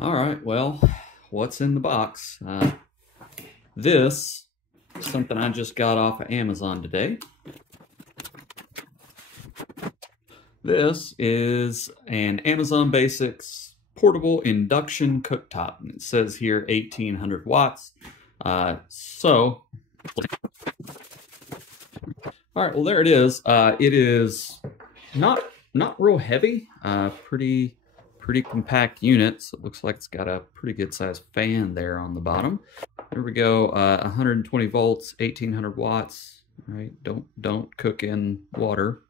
All right, well, what's in the box? This is something I just got off of Amazon today. This is an Amazon Basics portable induction cooktop. And it says here 1800 watts. All right, well, there it is. It is not real heavy, pretty compact unit. So it looks like it's got a pretty good sized fan there on the bottom. There we go. 120 volts, 1800 watts. All right, don't cook in water.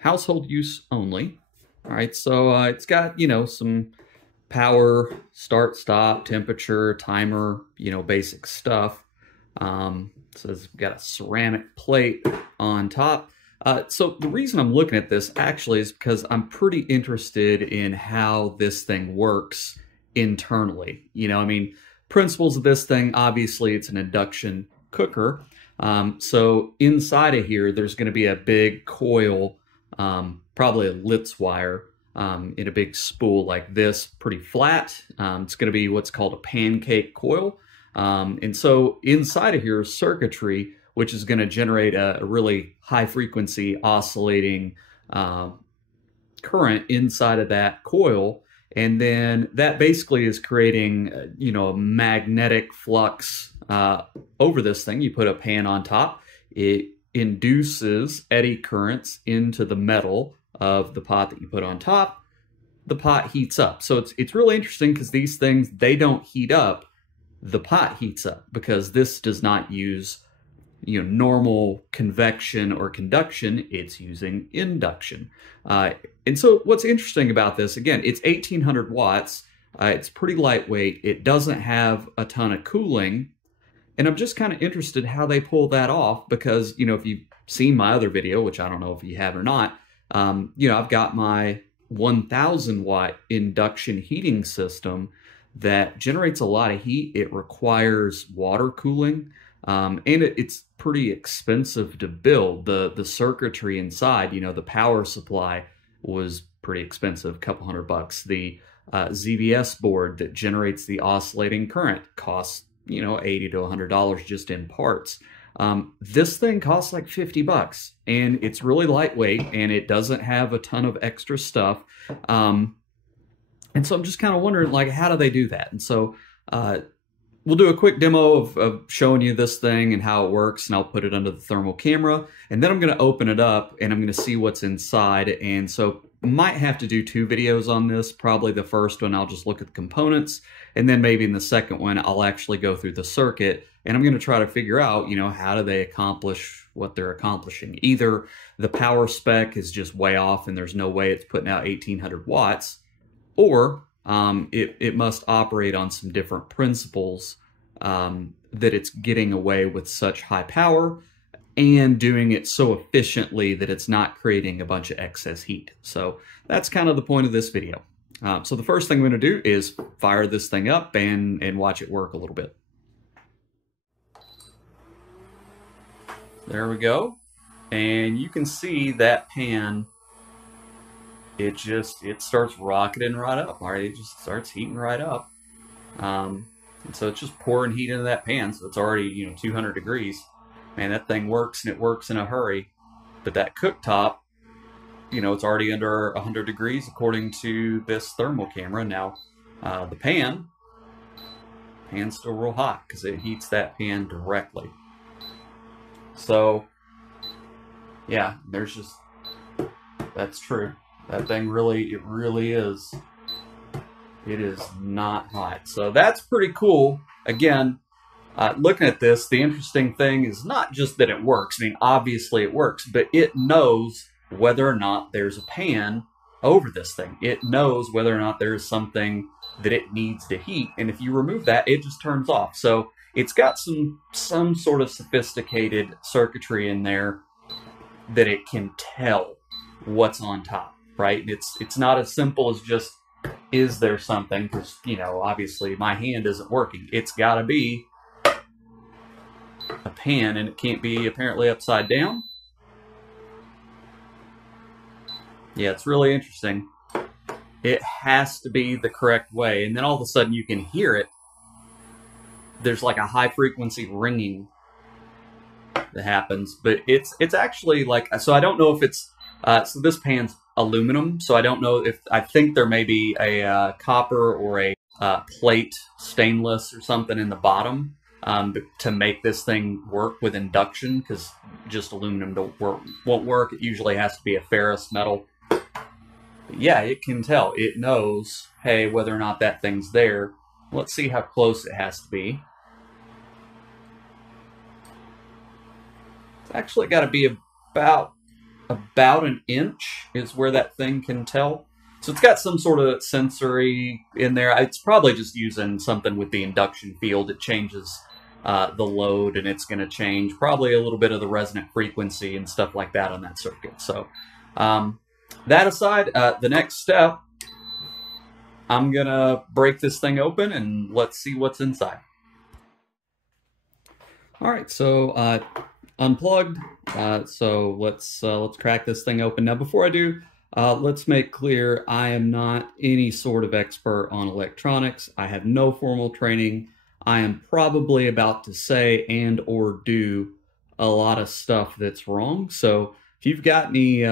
Household use only. All right, so it's got, some power, start, stop, temperature, timer, basic stuff. So it's got a ceramic plate on top. So the reason I'm looking at this actually is because I'm pretty interested in how this thing works internally. Principles of this thing, obviously it's an induction cooker. So inside of here, there's going to be a big coil, probably a Litz wire, in a big spool like this, pretty flat. It's going to be what's called a pancake coil. And so inside of here is circuitry, which is going to generate a really high frequency oscillating current inside of that coil. And then that basically is creating, a magnetic flux over this thing. You put a pan on top, it induces eddy currents into the metal of the pot that you put on top. The pot heats up. So it's really interesting because these things, they don't heat up. The pot heats up because this does not use normal convection or conduction. It's using induction. And so what's interesting about this, again, it's 1800 watts. It's pretty lightweight. It doesn't have a ton of cooling. And I'm just kind of interested how they pull that off because, if you've seen my other video, which I don't know if you have or not, I've got my 1000 watt induction heating system that generates a lot of heat. It requires water cooling. And it's pretty expensive to build. The circuitry inside, the power supply was pretty expensive, a couple $100. The ZVS board that generates the oscillating current costs, $80 to $100 just in parts. This thing costs like $50, and it's really lightweight, and it doesn't have a ton of extra stuff. And so I'm just kind of wondering, how do they do that? And so we'll do a quick demo of showing you this thing and how it works, and I'll put it under the thermal camera. And then I'm going to open it up, and I'm going to see what's inside. And so might have to do 2 videos on this. Probably the first one, I'll just look at the components. And then maybe in the second one, I'll actually go through the circuit. And I'm going to try to figure out, how do they accomplish what they're accomplishing? Either the power spec is just way off, and there's no way it's putting out 1800 watts. Or it must operate on some different principles that it's getting away with such high power and doing it so efficiently that it's not creating a bunch of excess heat. So that's kind of the point of this video. So the first thing I'm going to do is fire this thing up and watch it work a little bit. There we go. And you can see that pan, it starts rocketing right up. All right, it just starts heating right up. And so it's just pouring heat into that pan. So it's already, 200 degrees. Man, that thing works, and it works in a hurry. But that cooktop, it's already under 100 degrees according to this thermal camera. Now, the pan's still real hot because it heats that pan directly. So, yeah, that's true. That thing it really is. It is not hot. So that's pretty cool. Again, looking at this, the interesting thing is not just that it works. I mean, obviously it works, but it knows whether or not there's a pan over this thing. It knows whether or not there's something that it needs to heat. And if you remove that, it just turns off. So it's got some sort of sophisticated circuitry in there that it can tell what's on top, right? It's not as simple as just, is there something? Because, obviously my hand isn't working. It's got to be a pan, and it can't be apparently upside down. Yeah, it's really interesting. It has to be the correct way. And then all of a sudden you can hear it. There's like a high frequency ringing that happens, but it's actually like, so I don't know if it's so this pan's aluminum, so I don't know if, I think there may be a copper or a plate stainless or something in the bottom to make this thing work with induction, because just aluminum won't work. It usually has to be a ferrous metal. But yeah, it can tell. It knows, hey, whether or not that thing's there. Let's see how close it has to be. It's actually got to be about an inch is where that thing can tell. So it's got some sort of sensory in there. It's probably just using something with the induction field. It changes the load, and it's going to change probably a little bit of the resonant frequency and stuff like that on that circuit. So that aside, the next step, I'm going to break this thing open and let's see what's inside. All right, so unplugged. So let's crack this thing open. Now, before I do, let's make clear I am not any sort of expert on electronics. I have no formal training. I am probably about to say and or do a lot of stuff that's wrong. So if you've got any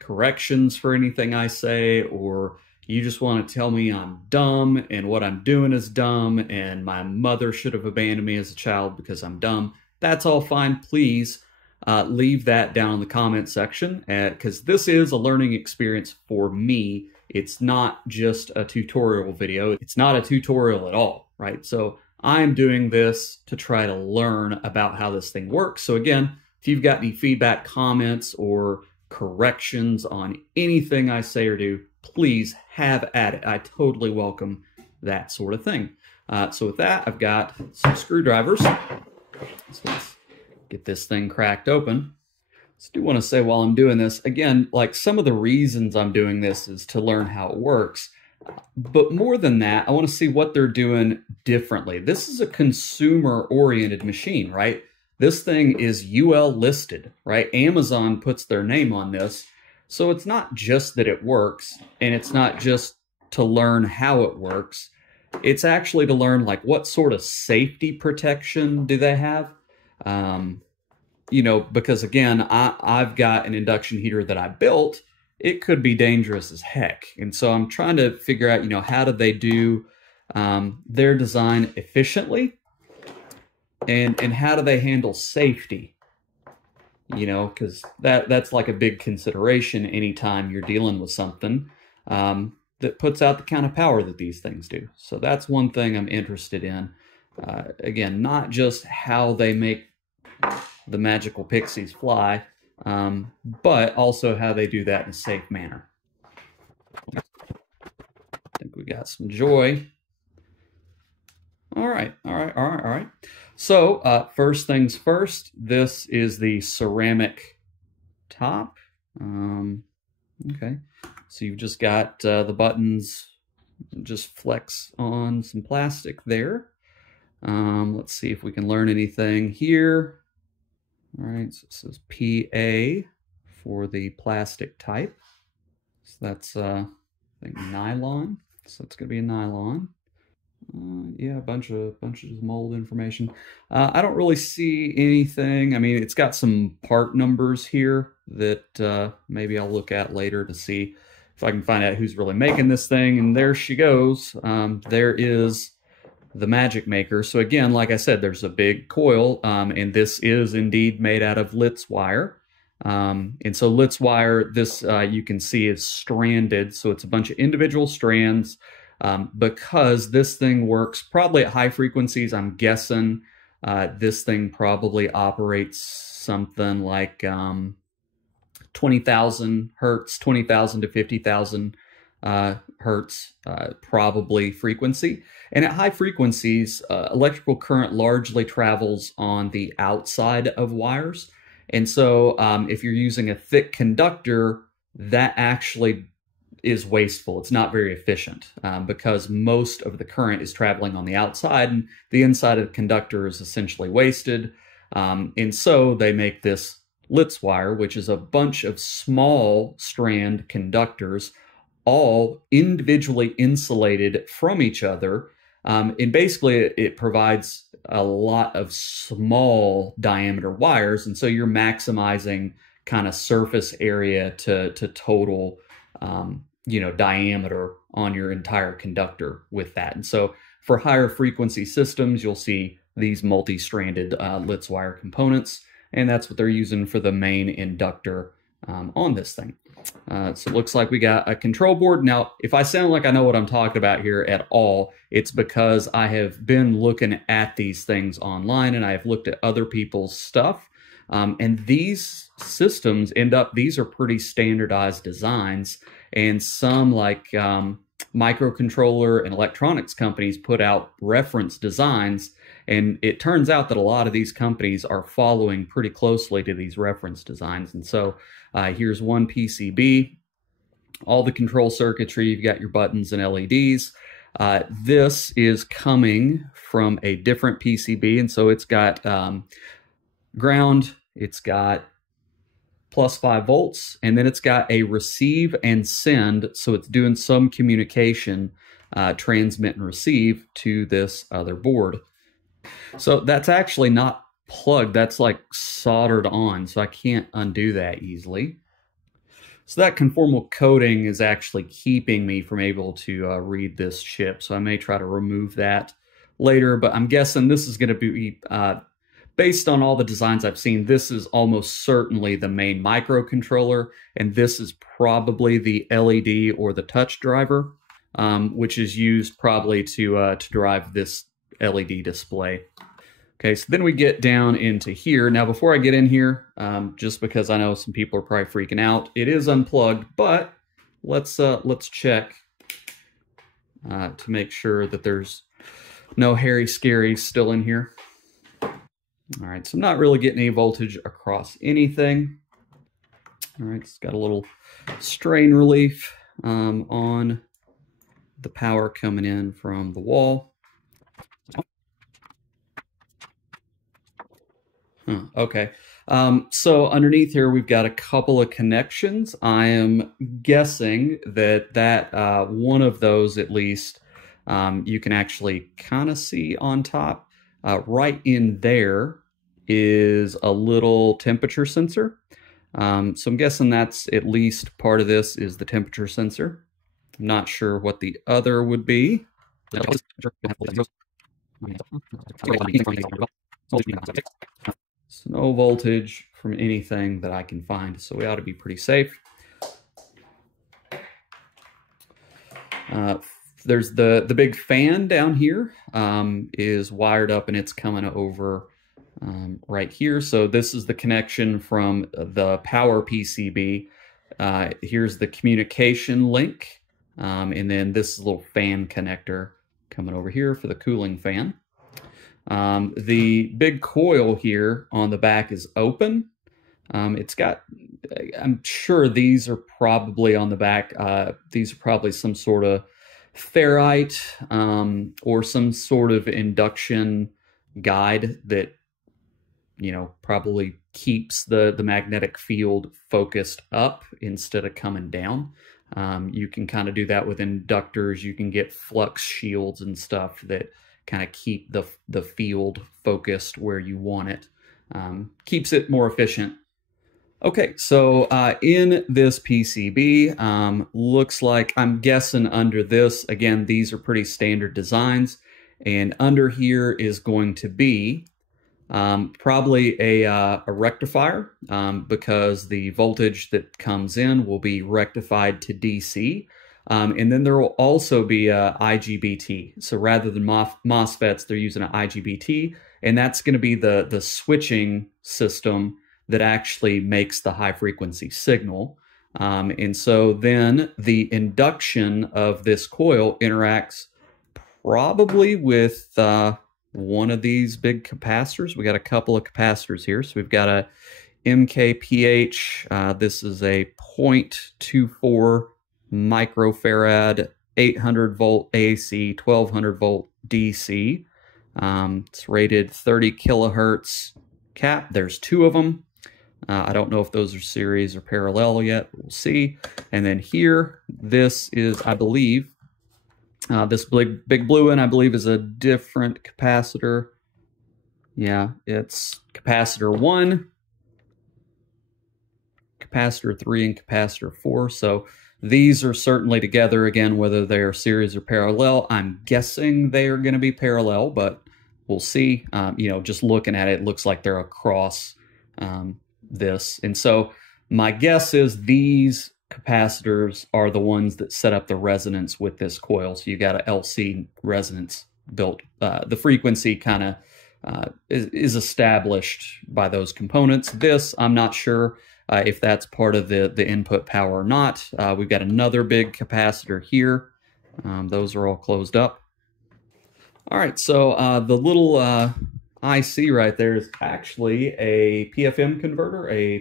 corrections for anything I say, or you just want to tell me I'm dumb and what I'm doing is dumb and my mother should have abandoned me as a child because I'm dumb, that's all fine. Please leave that down in the comment section, because this is a learning experience for me. It's not just a tutorial video. It's not a tutorial at all, right? So I'm doing this to try to learn about how this thing works. So again, if you've got any feedback, comments, or corrections on anything I say or do, please have at it. I totally welcome that sort of thing. So with that, I've got some screwdrivers. So let's get this thing cracked open. So I do want to say while I'm doing this, again, like some of the reasons I'm doing this is to learn how it works. But more than that, I want to see what they're doing differently. This is a consumer-oriented machine, right? This thing is UL listed, right? Amazon puts their name on this. So it's not just that it works, and it's not just to learn how it works. It's actually to learn like what sort of safety protection do they have? You know, because again, I've got an induction heater that I built. It could be dangerous as heck. And so I'm trying to figure out, you know, how do they do their design efficiently, and how do they handle safety? You know, because that's like a big consideration anytime you're dealing with something that puts out the kind of power that these things do. So that's one thing I'm interested in. Again, not just how they make the magical pixies fly, but also how they do that in a safe manner. I think we got some joy. All right. So first things first, this is the ceramic top. Okay, so you've just got the buttons, just flex on some plastic there. Let's see if we can learn anything here. All right, so it says PA for the plastic type. So that's, I think, nylon. So it's going to be a nylon. Yeah, a bunch of mold information. I don't really see anything. I mean, it's got some part numbers here that maybe I'll look at later to see if I can find out who's really making this thing. And there she goes. There is the Magic Maker. So again, like I said, there's a big coil, and this is indeed made out of Litz wire. And so Litz wire, this you can see is stranded. So it's a bunch of individual strands. Because this thing works probably at high frequencies. I'm guessing this thing probably operates something like 20,000 hertz, 20,000 to 50,000 hertz probably frequency. And at high frequencies, electrical current largely travels on the outside of wires. And so if you're using a thick conductor, that actually is wasteful. It's not very efficient because most of the current is traveling on the outside, and the inside of the conductor is essentially wasted. And so they make this Litz wire, which is a bunch of small strand conductors all individually insulated from each other. And basically, it provides a lot of small diameter wires. And so you're maximizing kind of surface area to total, diameter on your entire conductor with that. And so for higher frequency systems, you'll see these multi-stranded Litz wire components, and that's what they're using for the main inductor on this thing. So it looks like we got a control board. Now, if I sound like I know what I'm talking about here at all, it's because I have been looking at these things online and I have looked at other people's stuff. And these systems these are pretty standardized designs, and some like microcontroller and electronics companies put out reference designs, and it turns out that a lot of these companies are following pretty closely to these reference designs. And so here's one PCB, all the control circuitry, you've got your buttons and LEDs. This is coming from a different PCB, and so it's got ground, it's got plus 5 volts, and then it's got a receive and send, so it's doing some communication, transmit and receive to this other board. So that's actually not plugged, that's like soldered on, so I can't undo that easily. So that conformal coating is actually keeping me from able to read this chip, so I may try to remove that later, but I'm guessing this is going to be, based on all the designs I've seen, this is almost certainly the main microcontroller, and this is probably the LED or the touch driver, which is used probably to drive this LED display. Okay, so then we get down into here. Now, before I get in here, just because I know some people are probably freaking out, it is unplugged, but let's check to make sure that there's no hairy scaries still in here. All right, so I'm not really getting any voltage across anything. All right, it's got a little strain relief on the power coming in from the wall. Okay, so underneath here we've got a couple of connections. I am guessing that one of those at least you can actually kind of see on top. Right in there is a little temperature sensor. So I'm guessing that's at least part of this is the temperature sensor. I'm not sure what the other would be. So no voltage from anything that I can find, so we ought to be pretty safe. There's the big fan down here is wired up, and it's coming over right here. So this is the connection from the power PCB. Here's the communication link, and then this is a little fan connector coming over here for the cooling fan. The big coil here on the back is open. It's got, I'm sure these are probably on the back, these are probably some sort of ferrite or some sort of induction guide that, you know, probably keeps the magnetic field focused up instead of coming down. You can kind of do that with inductors. You can get flux shields and stuff that kind of keep the field focused where you want it. Keeps it more efficient. Okay, so in this PCB, looks like, I'm guessing under this, again, these are pretty standard designs, and under here is going to be probably a rectifier, because the voltage that comes in will be rectified to DC. And then there will also be a IGBT. So rather than MOSFETs, they're using an IGBT, and that's going to be the switching system that actually makes the high frequency signal. And so then the induction of this coil interacts probably with one of these big capacitors. We got a couple of capacitors here. So we've got a MKPH. This is a 0.24 microfarad, 800 volt AC, 1200 volt DC. It's rated 30 kilohertz cap. There's two of them. I don't know if those are series or parallel yet. We'll see. And then here, this is, I believe, this big blue one, I believe, is a different capacitor. Yeah, it's capacitor 1, capacitor 3, and capacitor 4. So these are certainly together. Again, whether they are series or parallel, I'm guessing they are going to be parallel, but we'll see. You know, just looking at it, it looks like they're across this. And so my guess is these capacitors are the ones that set up the resonance with this coil. So you got a LC resonance built. The frequency kind of is established by those components. This, I'm not sure if that's part of the input power or not. We've got another big capacitor here. Those are all closed up. All right, so the little IC right there is actually a PFM converter, a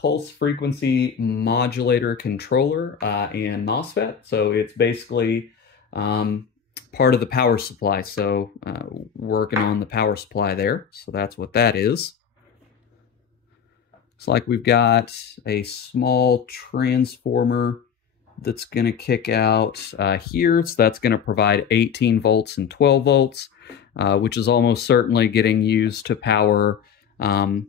pulse frequency modulator controller and MOSFET. So it's basically part of the power supply. So working on the power supply there. So that's what that is. Looks like we've got a small transformer that's going to kick out here. So that's going to provide 18 volts and 12 volts, which is almost certainly getting used to power the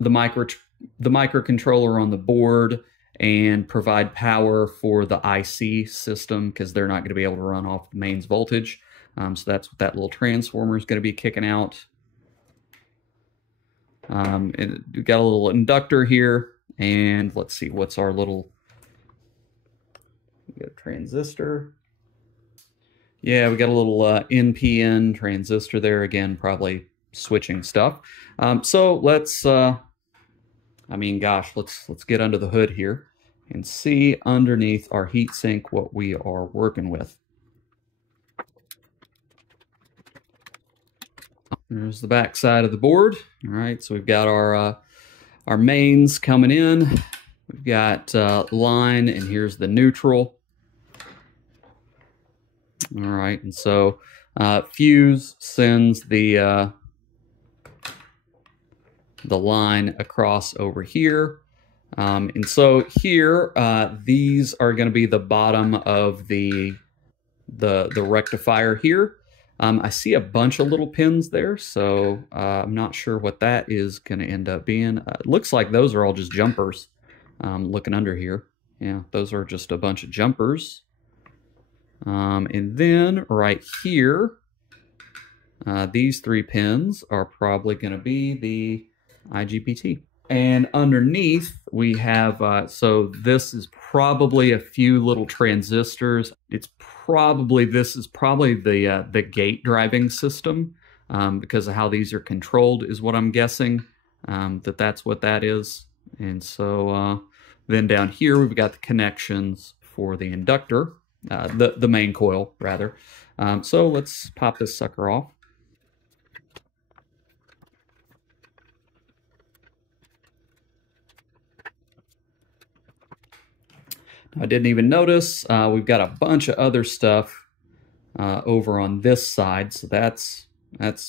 microcontroller on the board and provide power for the IC system, because they're not going to be able to run off the mains voltage. So that's what that little transformer is going to be kicking out. And we've got a little inductor here, and let's see, what's our little... We got a transistor. Yeah, we got a little NPN transistor there. Again, probably switching stuff. So let's, I mean, gosh, let's get under the hood here and see underneath our heatsink what we are working with. There's the back side of the board. All right, so we've got our mains coming in. We've got line, and here's the neutral. All right, and so fuse sends the line across over here. And so here, these are going to be the bottom of the rectifier here. I see a bunch of little pins there, so I'm not sure what that is going to end up being. It looks like those are all just jumpers. Looking under here. Yeah, those are just a bunch of jumpers. And then right here, these 3 pins are probably going to be the IGBT. And underneath we have, so this is probably a few little transistors. This is probably the gate driving system, because of how these are controlled is what I'm guessing, that's what that is. And so then down here we've got the connections for the inductor, the main coil rather. So let's pop this sucker off. I didn't even notice we've got a bunch of other stuff over on this side, so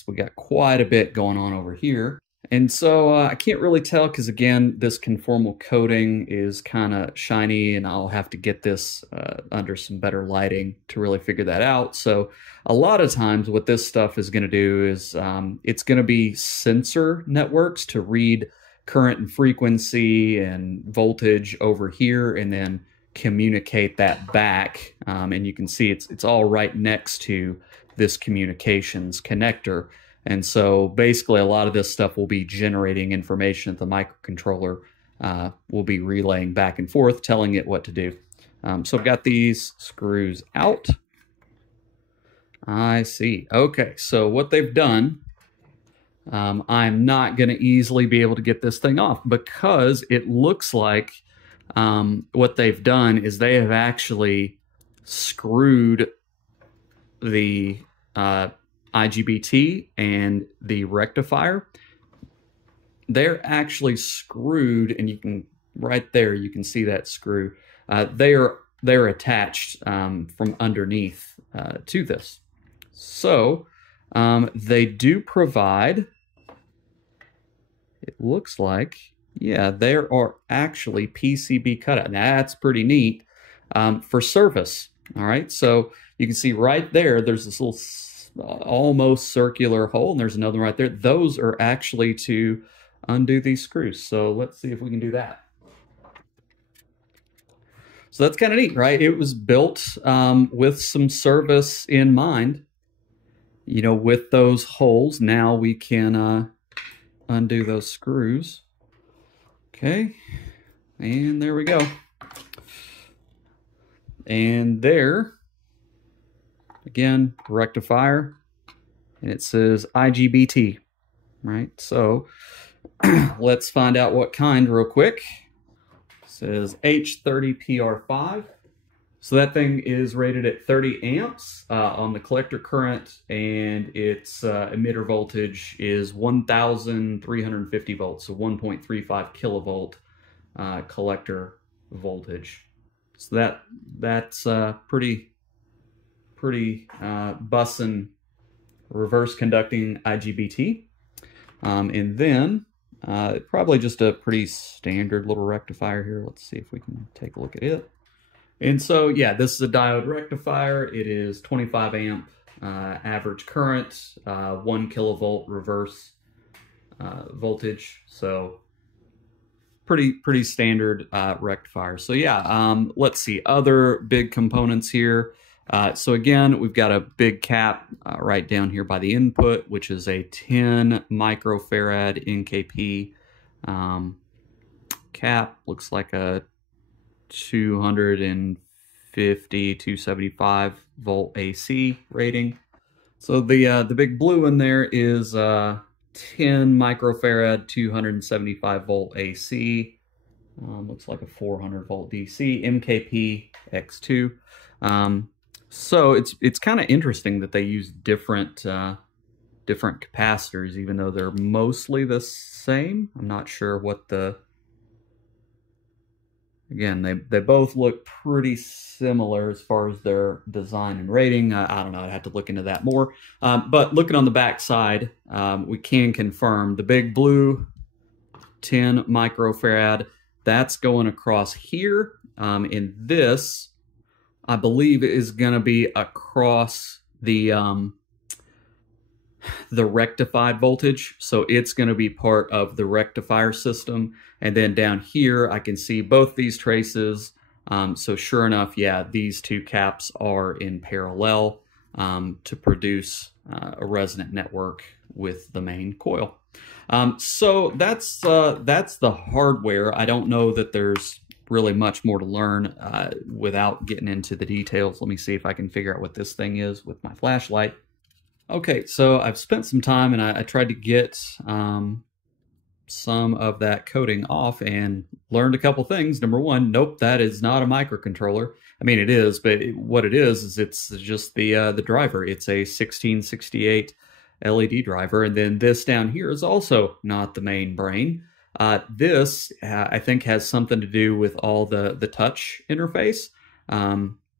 we got quite a bit going on over here. And so I can't really tell because, again, this conformal coating is kind of shiny, and I'll have to get this under some better lighting to really figure that out. So a lot of times what this stuff is going to do is it's going to be sensor networks to read current and frequency and voltage over here, and then communicate that back. And you can see it's all right next to this communications connector. And so basically a lot of this stuff will be generating information that the microcontroller will be relaying back and forth, telling it what to do. So I've got these screws out. I see. Okay, so what they've done, I'm not going to easily be able to get this thing off, because it looks like what they've done is they have actually screwed the IGBT and the rectifier. They're actually screwed, and you can right there you can see that screw. They're attached from underneath to this. So they do provide it looks like, yeah, there are actually PCB cutout. That's pretty neat for service. All right, so you can see right there, there's this little almost circular hole, and there's another one right there. Those are actually to undo these screws. So let's see if we can do that. So that's kind of neat, right? It was built with some service in mind. You know, with those holes, now we can undo those screws. Okay, and there we go. And there, again, rectifier, and it says IGBT, right? So let's find out what kind real quick. It says H30PR5. So that thing is rated at 30 amps on the collector current, and its emitter voltage is 1,350 volts, so 1.35 kilovolt collector voltage. So that's pretty bussin' reverse conducting IGBT. And then probably just a pretty standard little rectifier here. Let's see if we can take a look at it. And so, yeah, this is a diode rectifier. It is 25 amp average current, 1 kilovolt reverse voltage. So pretty standard rectifier. So yeah, let's see, other big components here. So again, we've got a big cap right down here by the input, which is a 10 microfarad NKP cap. Looks like a 275 volt AC rating. So the big blue in there is 10 microfarad 275 volt AC. Looks like a 400 volt DC MKP X2. So it's kind of interesting that they use different capacitors, even though they're mostly the same. I'm not sure what the... Again, they both look pretty similar as far as their design and rating. I don't know, I'd have to look into that more. But looking on the back side, we can confirm the big blue 10 microfarad, that's going across here. And this, I believe, is going to be across the rectified voltage. So it's going to be part of the rectifier system. And then down here, I can see both these traces. So sure enough, yeah, these two caps are in parallel to produce a resonant network with the main coil. So that's the hardware. I don't know that there's really much more to learn without getting into the details. Let me see if I can figure out what this thing is with my flashlight. Okay, so I've spent some time and I tried to get some of that coating off and learned a couple things. Number one, nope, that is not a microcontroller. I mean, it is, but what it is it's just the driver. It's a 1668 LED driver, and then this down here is also not the main brain. This, I think, has something to do with all the touch interface.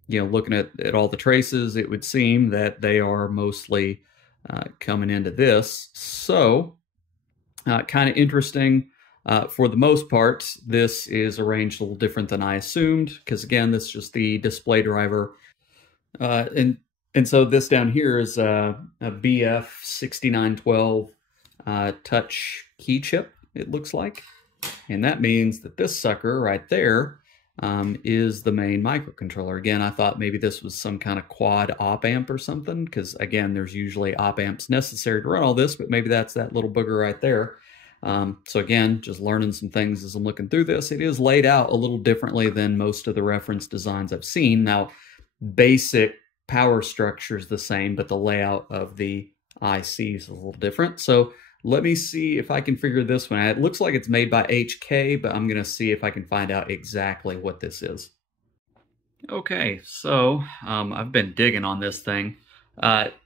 You know, looking at all the traces, it would seem that they are mostly coming into this. So, kind of interesting. For the most part, this is arranged a little different than I assumed, because again, this is just the display driver. And so this down here is a BF6912 touch key chip, it looks like. And that means that this sucker right there is the main microcontroller. Again, I thought maybe this was some kind of quad op amp or something, because again, there's usually op amps necessary to run all this, but maybe that's that little booger right there. So again, just learning some things as I'm looking through this. It is laid out a little differently than most of the reference designs I've seen. Now, basic power structure is the same, but the layout of the IC is a little different. So let me see if I can figure this one out. It looks like it's made by HK, but I'm going to see if I can find out exactly what this is. Okay, so I've been digging on this thing.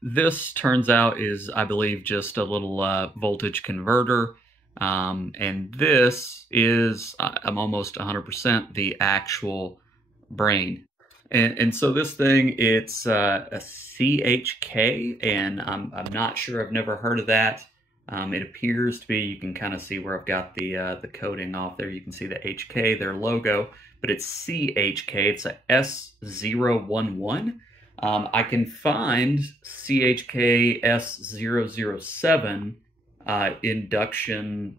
This turns out is, I believe, just a little voltage converter. And this is, I'm almost 100% the actual brain. And so this thing, it's a CHK, and I'm not sure, I've never heard of that. It appears to be, you can kind of see where I've got the coating off there. You can see the HK, their logo, but it's CHK. It's a S011. I can find CHK S007 induction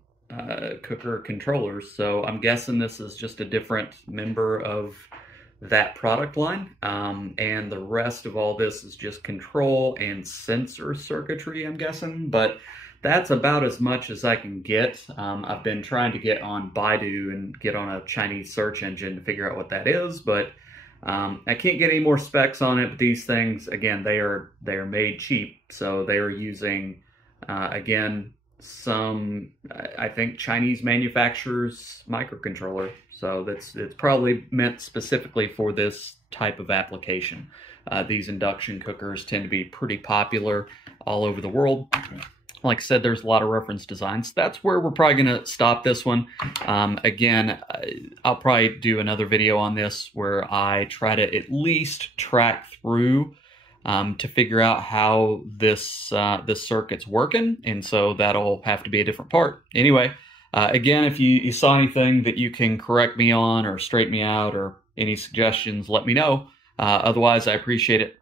cooker controllers, so I'm guessing this is just a different member of that product line, and the rest of all this is just control and sensor circuitry, I'm guessing, but that's about as much as I can get. I've been trying to get on Baidu and get on a Chinese search engine to figure out what that is, but I can't get any more specs on it. But these things, again, they are made cheap, so they are using again, some, I think, Chinese manufacturers microcontroller. So it's probably meant specifically for this type of application. These induction cookers tend to be pretty popular all over the world. Like I said, there's a lot of reference designs. That's where we're probably going to stop this one. Again, I'll probably do another video on this where I try to at least track through to figure out how this circuit's working, and so that'll have to be a different part. Anyway, again, if you saw anything that you can correct me on or straighten me out or any suggestions, let me know. Otherwise, I appreciate it.